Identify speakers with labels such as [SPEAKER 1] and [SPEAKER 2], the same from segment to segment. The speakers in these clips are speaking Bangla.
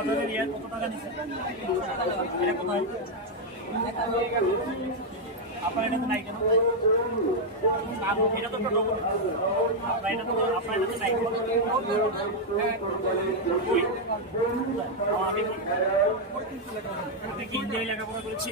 [SPEAKER 1] বাজারের ইয়ে কত টাকা নিচ্ছে এটা কোথায়? আপনার এটা তো নাই কেন? এটা তো একটা ডকুমেন্ট আপনার এটা তো আমি কি- লেখাপড়া করেছি?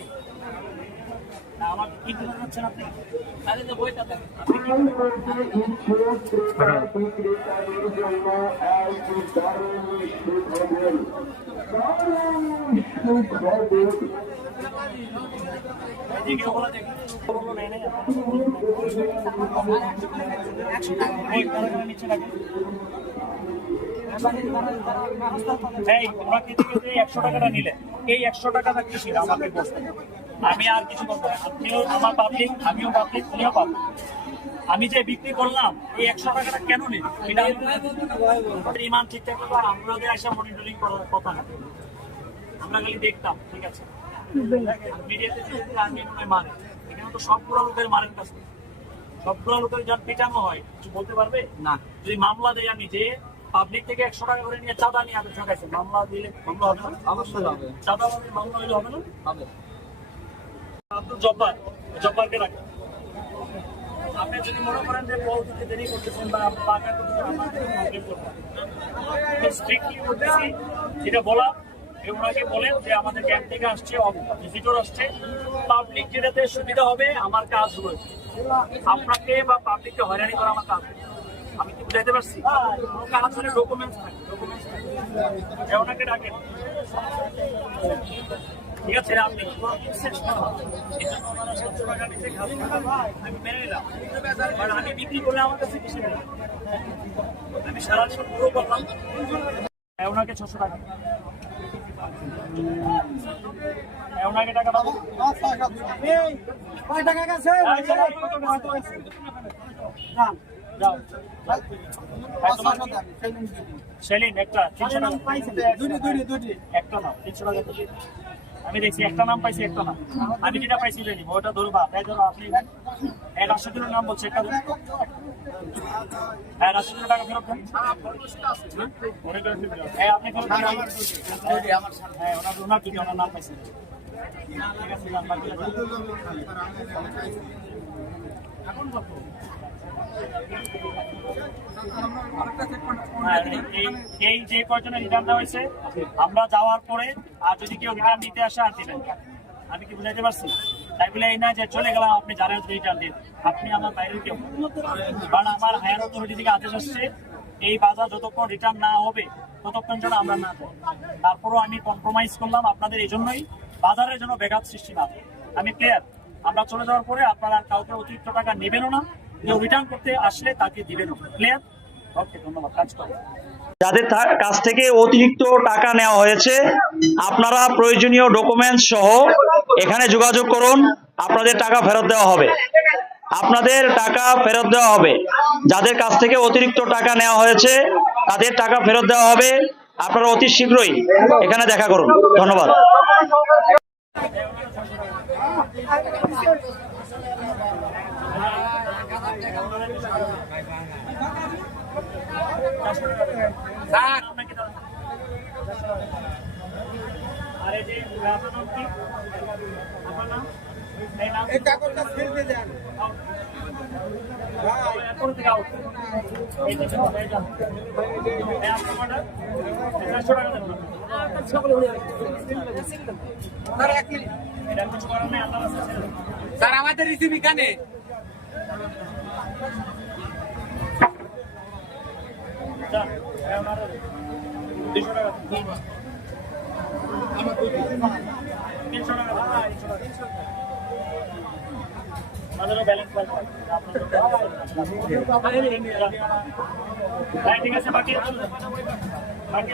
[SPEAKER 1] একশো টাকাটা নিলে? এই একশো টাকাটা কি ছিল বলতে? আমি আর কিছু করব আপনিও আমার পাবলিক আমিও পাবলিক উনিও পাবলিক আমি যে বিক্রি করলাম এই একশো টাকাটা কেন নিল এটা ইমান ঠিক থাকলে তো আমাদের এসে মনিটরিং করার কথা না। আমরা খালি দেখতাম ঠিক আছে? মিডিয়াতে আমি মনে এখানে তো সবগুলো লোকের মারেন কাছে সবগুলো লোকের যখন পেটানো হয় কিছু বলতে পারবে?
[SPEAKER 2] না।
[SPEAKER 1] যদি মামলা দেয় আমি যে পাবলিক থেকে একশো টাকা করে নিয়ে চাঁদা নিয়ে আপনি ঠকাইছে মামলা দিলে মামলা হবে না?
[SPEAKER 2] অবশ্যই হবে।
[SPEAKER 1] চাঁদা মামলা হইলে হবে না?
[SPEAKER 2] হবে।
[SPEAKER 1] আব্দুল জব্বার, জব্বারকে রাখেন। আপনি যদি মনে করেন যে বল দিতে দেরি করতেছেন বা পাকা করতেছেন যেটা বলা ওনাকে বলেন যে আমাদের ক্যাম্প থেকে আসছে ভিজিটর আসছে পাবলিক যেটাতে সুবিধা হবে, আমার কাজ রয়েছে আপনাকে বা পাবলিককে হয়রানি করা আমার কাজ আমি কি বুঝাইতে পারছি? কাজ হলে ডকুমেন্টস থাকে ডকুমেন্টস থাকে। ওনাকে ডাকেন। ঠিক আছে আপনি শেষ করুন। এই জন্য ওনারা 700 টাকা নিচে খাবেন। আমি মেনে নিলাম। কারণ আমি বিক্রি করলে আমার কাছে? আমি সারা পুরো করলাম। ওনাকে ছশো টাকা। ওনাকে টাকা পাবো
[SPEAKER 2] কয় টাকা? গেছে
[SPEAKER 1] যাও। হ্যাঁ, সেলিন একটা তিনশো টাকা।
[SPEAKER 2] দুটি দুটি দুটি
[SPEAKER 1] একটা না তিনশো টাকা। আমি দেখছি একটা নাম পাইছি একটা নাম আমি যেটা পাইছি জানি ওটা ধরবা তাই ধরো আপনি হ্যাঁ রাশিদুলের নাম বলছে একটা ধরুন। হ্যাঁ টাকা ফেরত দেন। হ্যাঁ আপনি হ্যাঁ ওনার নাম পাইছি। ঠিক আছে হ্যাঁ, এই- যে কয়জনের রিটার্ন দেওয়া হয়েছে, আমরা যাওয়ার পরে আর যদি কেউ রিটার্ন দিতে আসে, আর দিবেন আমি কি বুঝাইতে পারছি? তাই বলে এই না যে চলে গেলাম, আপনি জানেন রিটার্ন দিন। আপনি আমার বাইরের কেউ কারণ আমার হায়ার অথরিটি থেকে আদেশ আসছে, এই বাজার যতক্ষণ রিটার্ন না হবে, ততক্ষণ যেন আমরা না তারপরও আমি কম্প্রোমাইজ করলাম আপনাদের এই জন্যই। বাজারের জন্য ব্যাঘাত সৃষ্টি না। আমি ক্লিয়ার আমরা চলে যাওয়ার পরে আপনারা কাউকে অতিরিক্ত টাকা নেবেনও না। কেউ রিটার্ন করতে আসলে তাকে দিবেনও ক্লিয়ার
[SPEAKER 3] যাদের কাছ থেকে অতিরিক্ত টাকা নেওয়া হয়েছে, আপনারা প্রয়োজনীয় ডকুমেন্টস সহ এখানে যোগাযোগ করুন, আপনাদের টাকা ফেরত দেওয়া হবে। আপনাদের টাকা ফেরত দেওয়া হবে। যাদের কাছ থেকে অতিরিক্ত টাকা নেওয়া হয়েছে, তাদের টাকা ফেরত দেওয়া হবে। আপনারা অতি শীঘ্রই এখানে দেখা করুন। ধন্যবাদ
[SPEAKER 1] স্যার আপনাকে দাও। আর এই যে আপনার নাম কি আপনার নাম এই নাম
[SPEAKER 2] এই কাগজটা ফেলতে দেন
[SPEAKER 1] out. এরপর থেকে out. এই যে এই যান। এই আপনার order? এই চারশো টাকা দেন না।
[SPEAKER 2] স্যার এক মিনিট
[SPEAKER 1] এটা কিছু করার নেই, আল্লাহর রাস্তায় ছেড়ে দেন।
[SPEAKER 2] স্যার। আমাদের রিসিভ এখানে
[SPEAKER 1] যান। এই আমার দুশো টাকা দিন। তিনশো টাকা দেন। তিনশো টাকা। আমাদেরও ব্যালেন্স লাগবে আপনাদের হ্যাঁ ঠিক আছে বাকি বাকি